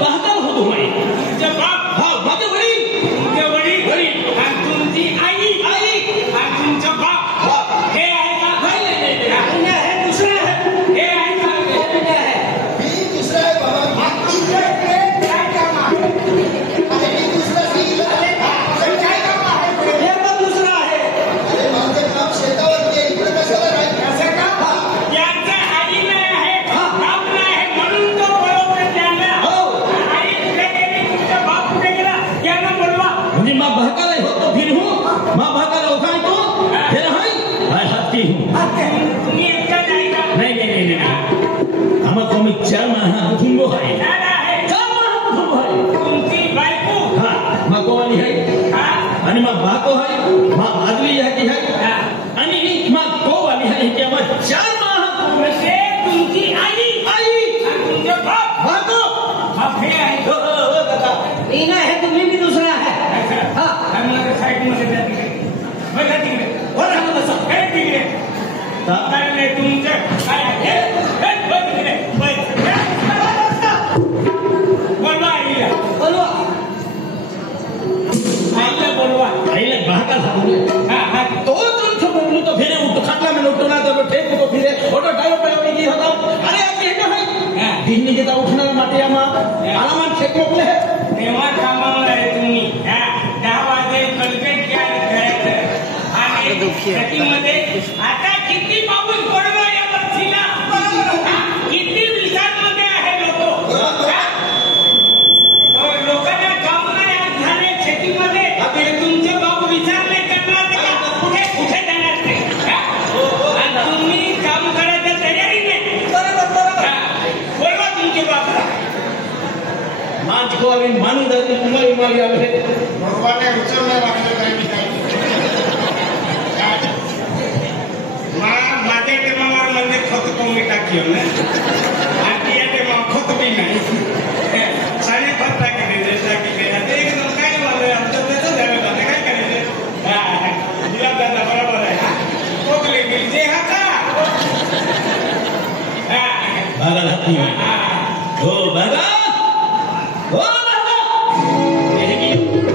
बहादर होतो माई तुमचे बाप हा माझे वडील तुमचे वडील आणि तुमची आई आणि तुमचा बाप हे आहे का नाही आहे दुसरं आहे हे आहे का मी दुसरा आहे बाबा. तुमच्या इकडे काय काम आहे अरे मी दुसरा सांगितलं. काय काम आहे हे पण दुसरं आहे अरे माझं काम शेतावरती आहे. इकडे कशाला राहील? असं का यांचं आई नाही आहे बाप नाही आहे म्हणून तो बरोबर त्यांना आई कुठे गेली तुमचा बाप कुठे गेला यांना बोलवा म्हणजे माँ बहकाले हो तो फिर हूँ माँ बहकाले उखाई तो फिर हाय हत्ती हूँ तुम्ही एकटा नाही का नहीं हम तो में 4 माह कुटुंब है नाही आहे 4 माह कुटुंब है तुमची बायको हाँ माँ को वाली है हा आणि माँ बाको है माँ आदली जाती है आणि माँ को वाली है कि हम 4 माह कुटुंब में म्हणजे तुमची आई आई आणि तुमचे बाप बाको बाप हे आहे मीना है तुम्ही भी दूसरा है हाँ आम्हाला साईडमध्ये द्या तिकडे बघा तिकडे बोला बसा हे तिकडे काय नाही तुमचं काय हे बघ तिकडे बोलवा आईला बोलवा आईला बोलवा आईला बहका था हा तो तुम बोलू तो फिरे उठ खाटला में उठना तो ठेक को फिरे ओटो डालो पे होगी होता अरे आप कहते हैं दिन में जेता उठना माटे मां आलामान ठेक मोकले है तेव्हा कामावर आहे तुम्ही 10 वाजे कलपेट क्या करायचं आणि शेतीमध्ये आता किती पाऊस पडला या वर्षीला किती विसांमध्ये आहे लोक लोकांना काम नाही झाले शेतीमध्ये तुमचे बाप विचार नाही करणार का कुठे कुठे जाणार ते आणि तुम्ही काम करायचं तयारी नाही बोलवा तुमचे बापला मांच को अभी मानू दर्द तुम्हारी मारी आवे भगवाने उचलने लागलं काय मी काय माझ्या टेमावर म्हणजे खत कमी टाकी ना आणि या टेमा खत बी नाही साडे खत टाकी टाकी ते एकदम काय झालं आमचं त्याचं झालं जातं काय करायचं गुलाबदादा बरोबर आहे कोकले गेली जे हाता बागा हाती हो बागा हो बागा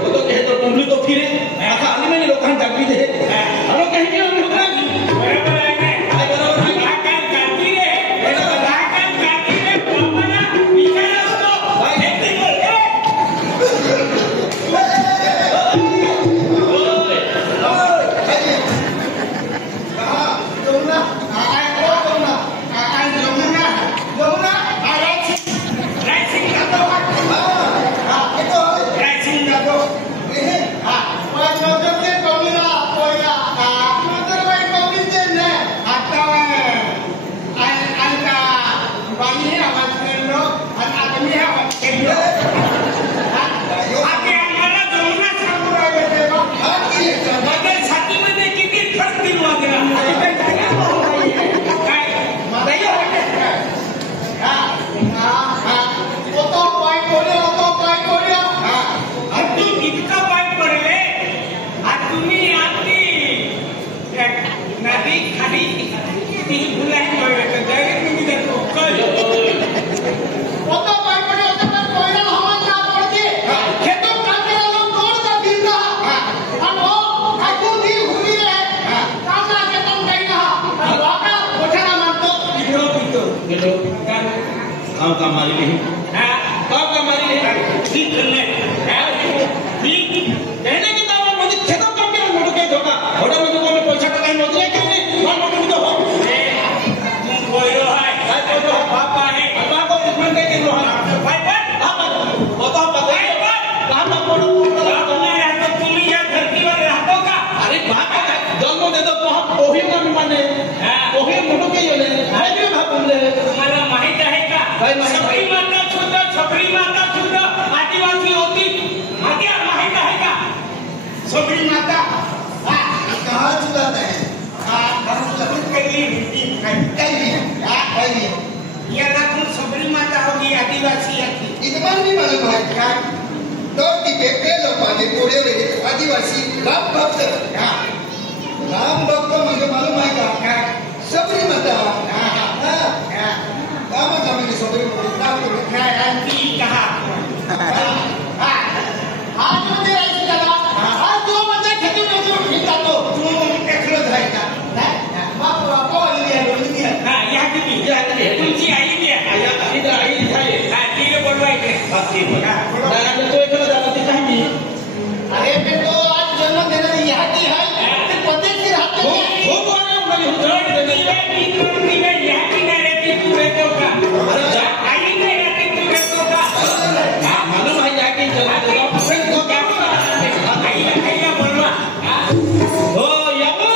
वो तो कहे तो तुम तो फिरे आखा आली मैंने लोकां टाकी दे अरे कहीं के हम होगा बरोबर आहे काय बरोबर आहे काय काढती रे बरोबर आहे काय काढती रे बाबाला विचार असतो हे ते काम का मारी नहीं काम का मारी नहीं ठीक करने कहने की तो मुझे खेतों काम के मोटो के धोखा होटल में तो मैं पैसा टका नहीं होती है क्या मार मोटो तो हो तुम कोई रो है तो पापा है पापा को दुश्मन के रो है भाई पर हां बताओ पता है काम का मोटो तुमने रहते तुम या धरती पर रहतो का अरे बाप जन्म दे दो तो हम ओही का माने ओही मोटो के योले है जो भाबले तुम्हाला माहित आहे का छपरी माता शुद्ध आदिवासी होती माहित आहे का छपरी माता कहाँ चुराता है? याला कोण छपरी माता होगी आदिवासी इतना नहीं मालूम है क्या? तो तिथे लोकांनी पुढे वेळे आदिवासी राम भक्त राम भक्त म्हणजे मालूम आहे का? सबरी माता राम म्हणजे सबरी माता कहा तो एक जाती कहानी अरे ते तो आज जन्म देणारी याती आहे ते पद्धतशीर हात हो बोला म्हणजे उदाहरण देणे अरे जा मालूम है जाके चला दो हो याबो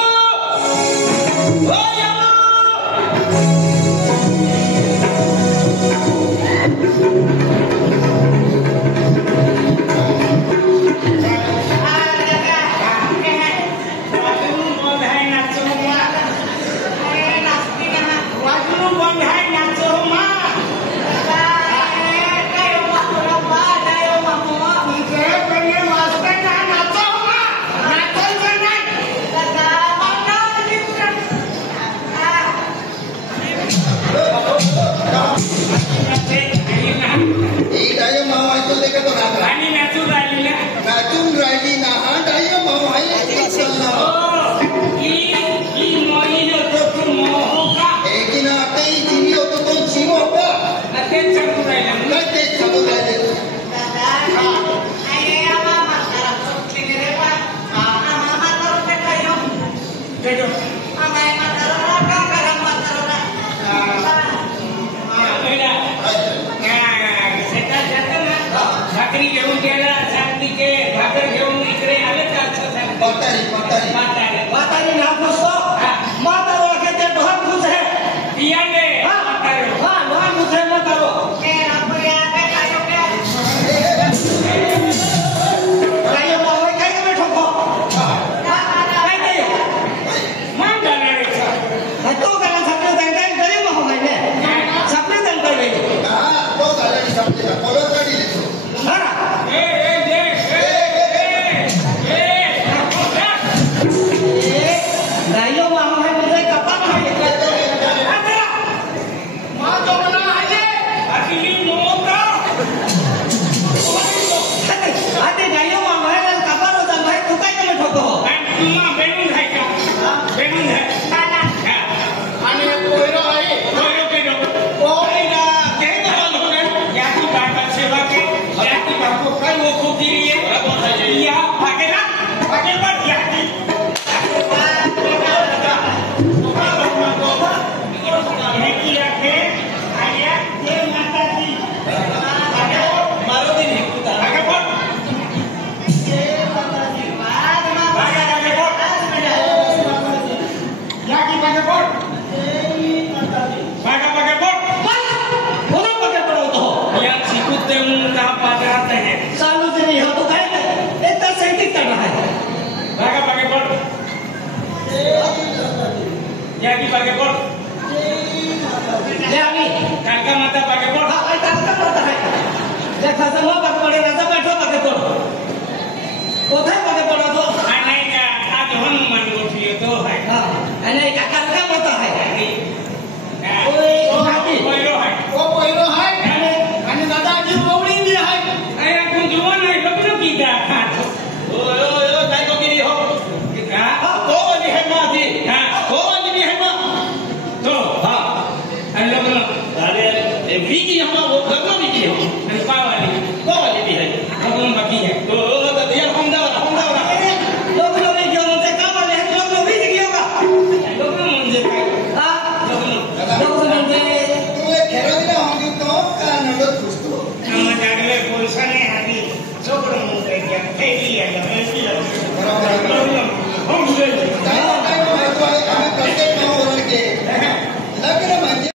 बरोबर